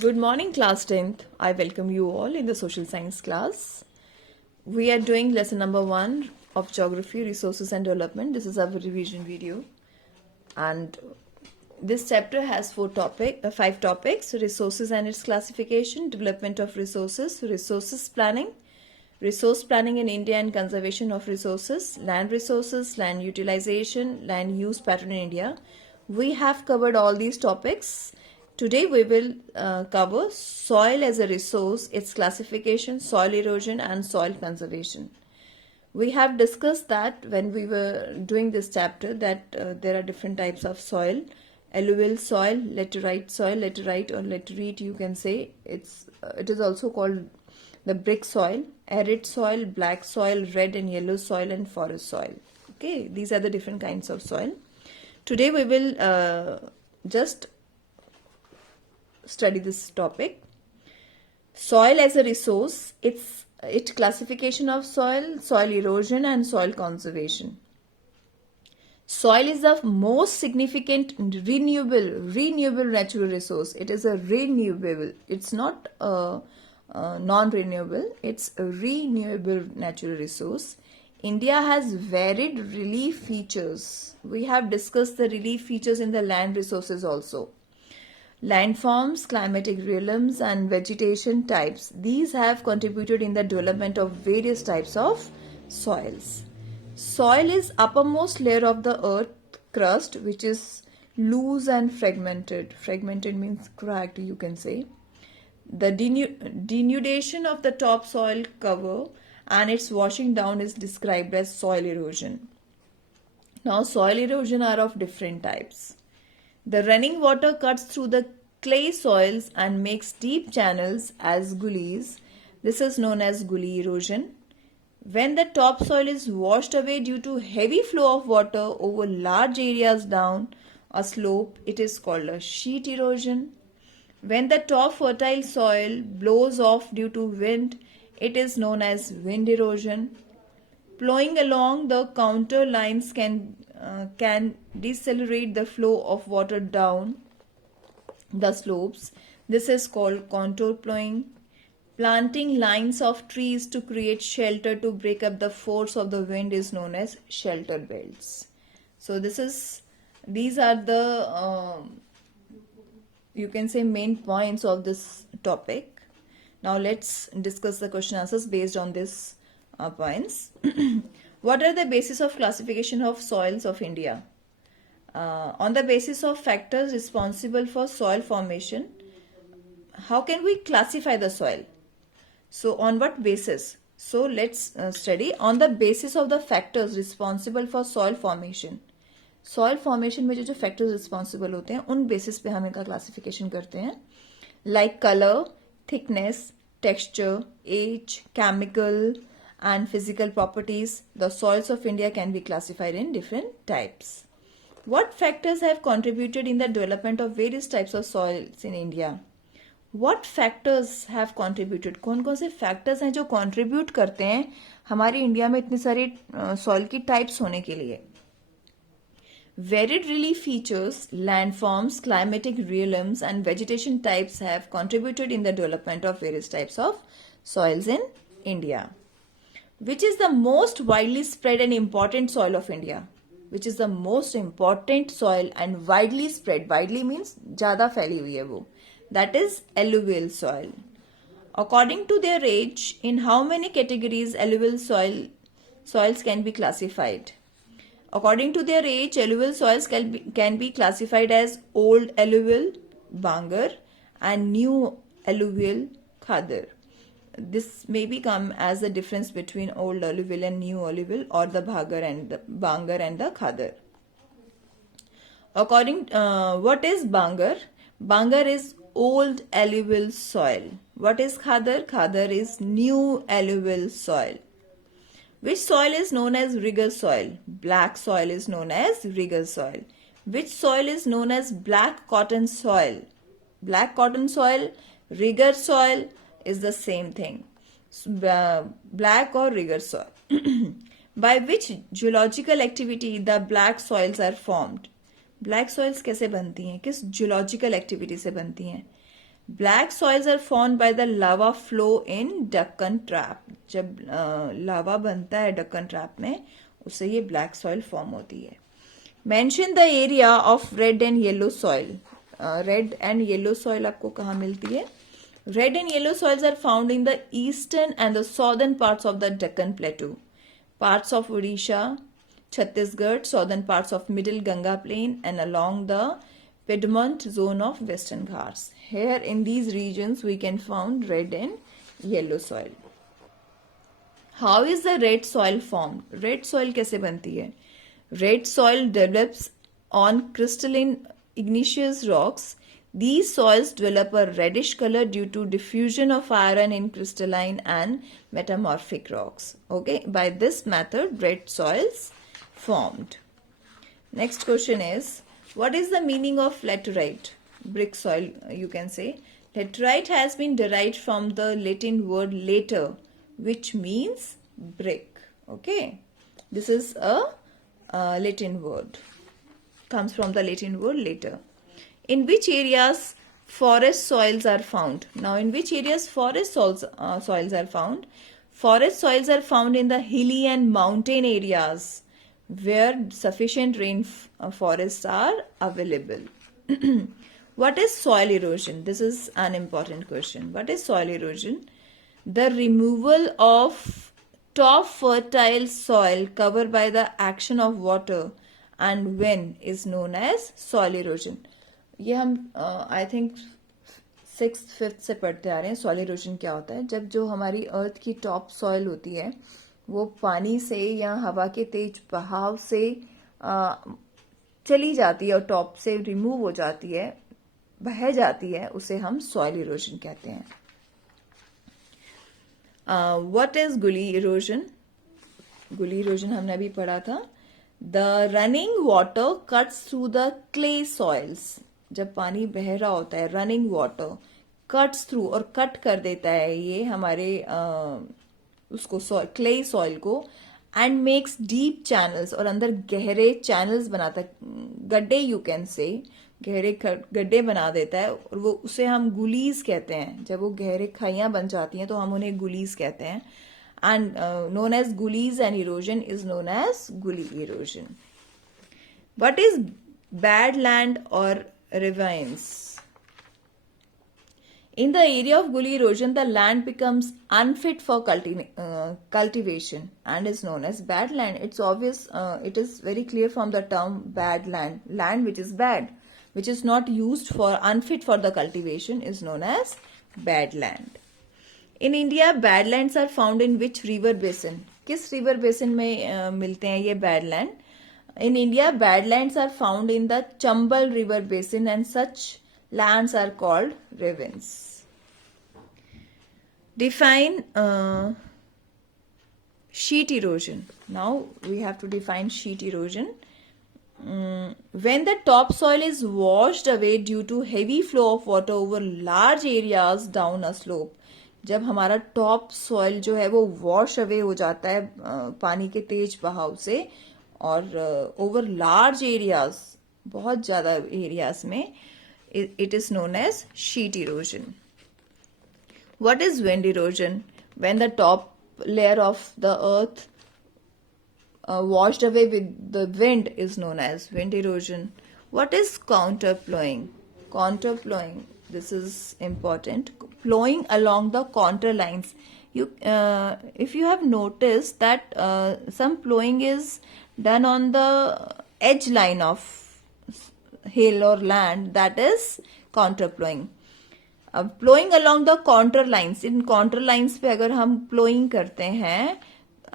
Good morning, class 10th. I welcome you all in the social science class. We are doing lesson number 1 of geography, resources and development. This is our revision video. And this chapter has 5 topics: resources and its classification, development of resources, resources planning, resource planning in India and conservation of resources, land resources, land utilization, land use pattern in India. We have covered all these topics. Today we will cover soil as a resource, its classification, soil erosion and soil conservation. We have discussed that when we were doing this chapter that there are different types of soil: alluvial soil, laterite or laterite you can say. It is also called the brick soil, arid soil, black soil, red and yellow soil and forest soil. Okay, these are the different kinds of soil. Today we will just study this topic. Soil as a resource, its classification of soil, soil erosion and soil conservation. Soil is the most significant renewable natural resource. It is a renewable. It's not non-renewable. It's a renewable natural resource. India has varied relief features. We have discussed the relief features in the land resources also. Landforms, climatic realms and vegetation types. These have contributed in the development of various types of soils. Soil is uppermost layer of the earth crust, which is loose and fragmented. Fragmented means cracked, you can say. The denudation of the topsoil cover and its washing down is described as soil erosion. Now, soil erosion are of different types. The running water cuts through the clay soils and makes deep channels as gullies. This is known as gully erosion. When the topsoil is washed away due to heavy flow of water over large areas down a slope, it is called a sheet erosion. When the top fertile soil blows off due to wind, it is known as wind erosion. Plowing along the contour lines can decelerate the flow of water down the slopes. This is called contour plowing. Planting lines of trees to create shelter to break up the force of the wind is known as shelter belts. So these are the you can say main points of this topic. Now let's discuss the question answers based on this points. What are the basis of classification of soils of India? On the basis of factors responsible for soil formation, how can we classify the soil? So on what basis? So let's study on the basis of the factors responsible for soil formation. Soil formation में जो factors responsible होते हैं उन basis पे हम इनका classification करते हैं, like colour, thickness, texture, age, chemical and physical properties. The soils of India can be classified in different types. What factors have contributed in the development of various types of soils in India? What factors have contributed? कौन कौन से factors हैं जो contribute करते हैं हमारी India में इतनी सारी soil की types होने के लिए? Varied relief features, landforms, climatic realms and vegetation types have contributed in the development of various types of soils in India. Which is the most widely spread and important soil of India? Which is the most important soil and widely spread? Widely means ज़्यादा फैली हुई है वो. That is alluvial soil. According to their age, in how many categories alluvial soils can be classified? According to their age, alluvial soils can be classified as old alluvial, Bangar, and new alluvial, Khadar. This may become as the difference between old alluvial and new alluvial, or the Bangar and the Khadar. What is Bangar? Bangar is old alluvial soil. What is Khadar? Khadar is new alluvial soil. Which soil is known as rigor soil? Black soil is known as rigor soil. Which soil is known as black cotton soil? Black cotton soil, rigor soil is the same thing. Black or rigor soil. By which geological activity the black soils are formed? Black soils कैसे बनती हैं, किस geological activity से बनती हैं? Black soils are formed by the lava flow in Deccan Trap. जब लावा बनता है Deccan Trap में, उससे ये black soil form होती है. Mention the area of red and yellow soil. Red and yellow soil आपको कहाँ मिलती है? Red and yellow soils are found in the eastern and the southern parts of the Deccan Plateau. Parts of Odisha, Chhattisgarh, southern parts of Middle Ganga Plain, and along the Piedmont zone of Western Ghats. Here in these regions we can find red and yellow soil. How is the red soil formed? Red soil कैसे बनती है? Red soil develops on crystalline igneous rocks. These soils develop a reddish color due to diffusion of iron in crystalline and metamorphic rocks. Okay, by this method red soils formed. Next question is, what is the meaning of laterite? Brick soil, you can say. Laterite has been derived from the Latin word later, which means brick. Okay, this is a Latin word. Comes from the Latin word later. In which areas forest soils are found? Now, in which areas forest soils are found? Forest soils are found in the hilly and mountain areas where sufficient rain forests are available. What is soil erosion? This is an important question. What is soil erosion? The removal of top fertile soil covered by the action of water and wind is known as soil erosion. ये हम I think 6th 5th से पढ़ते आ रहे हैं. Soil erosion क्या होता है? जब जो हमारी अर्थ की टॉप सॉइल होती है वो पानी से या हवा के तेज बहाव से चली जाती है और टॉप से रिमूव हो जाती है, बह जाती है, उसे हम सॉइल इरोजन कहते हैं. व्हाट इज गुली इरोजन? गुली इरोजन हमने अभी पढ़ा था. The running water cuts through the clay soils. जब पानी बह रहा होता है, रनिंग वाटर कट्स थ्रू, और कट कर देता है ये हमारे उसको क्ले सॉइल को, एंड मेक्स डीप चैनल्स, और अंदर गहरे चैनल्स बनाता है, गड्ढे यू कैन से, गहरे गड्ढे बना देता है, और वो उसे हम गुलीज कहते हैं. जब वो गहरे खाइयां बन जाती हैं तो हम उन्हें गुलीज कहते हैं. And known as gullies and erosion is known as gully erosion. What is badland or ravines? In the area of gully erosion, the land becomes unfit for cultivation and is known as badland. It's obvious, it is very clear from the term badland. Land which is bad, which is not used for, unfit for the cultivation, is known as badland. In India, badlands are found in which river basin? किस river basin में मिलते हैं ये badland? In India, badlands are found in the Chambal river basin and such lands are called ravines. Define sheet erosion. Now we have to define sheet erosion. When the topsoil is washed away due to heavy flow of water over large areas down a slope. जब हमारा top soil जो है वो wash away हो जाता है पानी के तेज बहाव से, और ओवर लार्ज एरियाज, बहुत ज्यादा एरियाज में, it is known as sheet erosion. What is wind erosion? When the top layer of the earth washed away with the wind is known as wind erosion. What is counterplowing? Counterplowing, this is important. Plowing along the contour lines. If you have noticed that some plowing is done on the edge line of hill or land, that is counterplowing. अब plowing along the contour lines, in contour lines पे अगर हम plowing करते हैं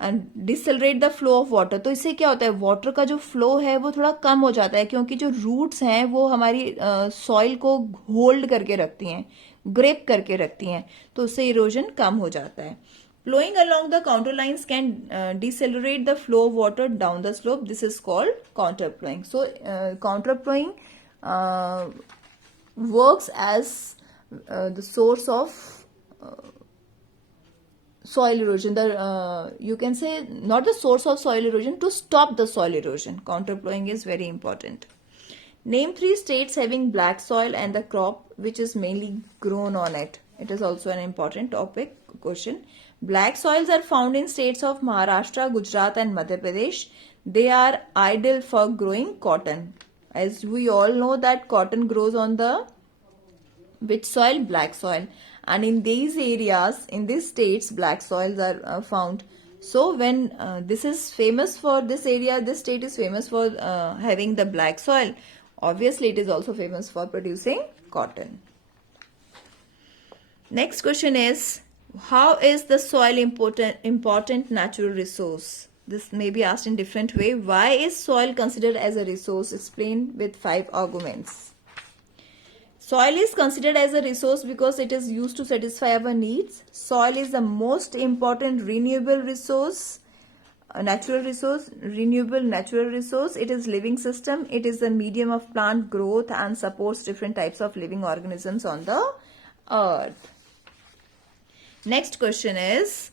and decelerate the flow of water, तो इससे क्या होता है, वाटर का जो फ्लो है वो थोड़ा कम हो जाता है, क्योंकि जो रूट्स हैं वो हमारी सॉइल को होल्ड करके रखती हैं, ग्रेप करके रखती हैं, तो उससे इरोजन कम हो जाता है. Plowing along the contour lines can decelerate the flow of water down the slope. This is called counterplowing. So counterplowing works as the source of soil erosion. You can say not the source of soil erosion, to stop the soil erosion. Counterplowing is very important. Name 3 states having black soil and the crop which is mainly grown on it. It is also an important topic question. Black soils are found in states of Maharashtra, Gujarat and Madhya Pradesh. They are ideal for growing cotton. As we all know that cotton grows on the which soil? Black soil. And in these areas, in these states, black soils are found. So when this is famous for this area, this state is famous for having the black soil. Obviously, it is also famous for producing cotton. Next question is, how is the soil important natural resource? This may be asked in different way. Why is soil considered as a resource? Explain with 5 arguments. Soil is considered as a resource because it is used to satisfy our needs. Soil is the most important renewable resource, renewable natural resource. It is living system. It is the medium of plant growth and supports different types of living organisms on the earth. Next question is,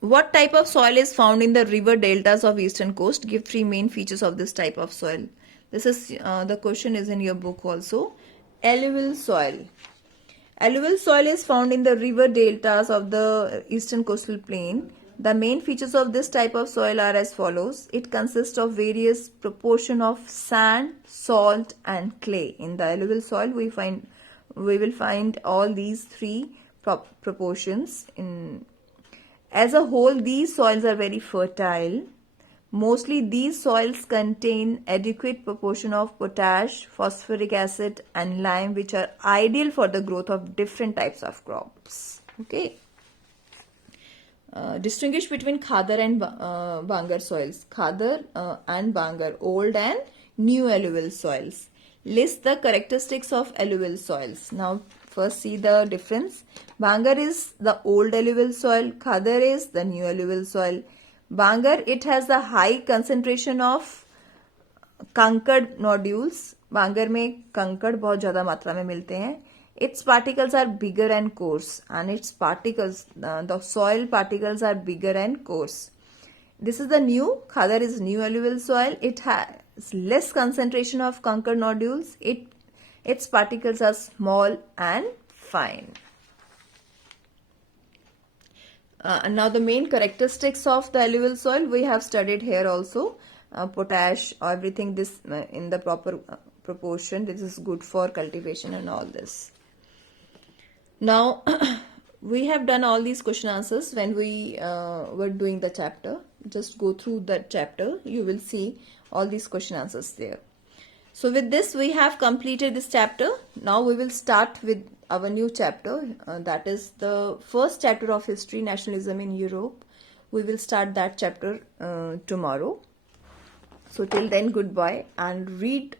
what type of soil is found in the river deltas of eastern coast? Give 3 main features of this type of soil. This is the question is in your book also. Alluvial soil. Alluvial soil is found in the river deltas of the eastern coastal plain. The main features of this type of soil are as follows. It consists of various proportion of sand, salt and clay. In the alluvial soil we will find all these 3 proportions. As a whole, these soils are very fertile. Mostly these soils contain adequate proportion of potash, phosphoric acid and lime, which are ideal for the growth of different types of crops. Okay. Distinguish between Khadar and Bangar soils. Khadar and Bangar, old and new alluvial soils. List the characteristics of alluvial soils. Now first see the difference. Bangar is the old alluvial soil. Khadar is the new alluvial soil. Bangar, it has a high concentration of कंकड़ nodules. Bangar में कंकड़ बहुत ज़्यादा मात्रा में मिलते हैं. Its particles are bigger and coarse, and its particles, the soil particles are bigger and coarse. This is the new, Khadar is new alluvial soil. It has less concentration of conquered nodules. Its particles are small and fine. And now the main characteristics of the alluvial soil we have studied here also. Potash, everything this in the proper proportion. This is good for cultivation and all this. Now we have done all these question answers when we were doing the chapter. Just go through that chapter. You will see all these question answers there. So with this we have completed this chapter. Now we will start with our new chapter. That is the first chapter of history, nationalism in Europe. We will start that chapter tomorrow. So till then, goodbye, and read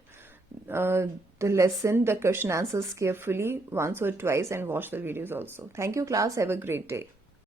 the lesson, the question answers carefully once or twice, and watch the videos also. Thank you class. Have a great day.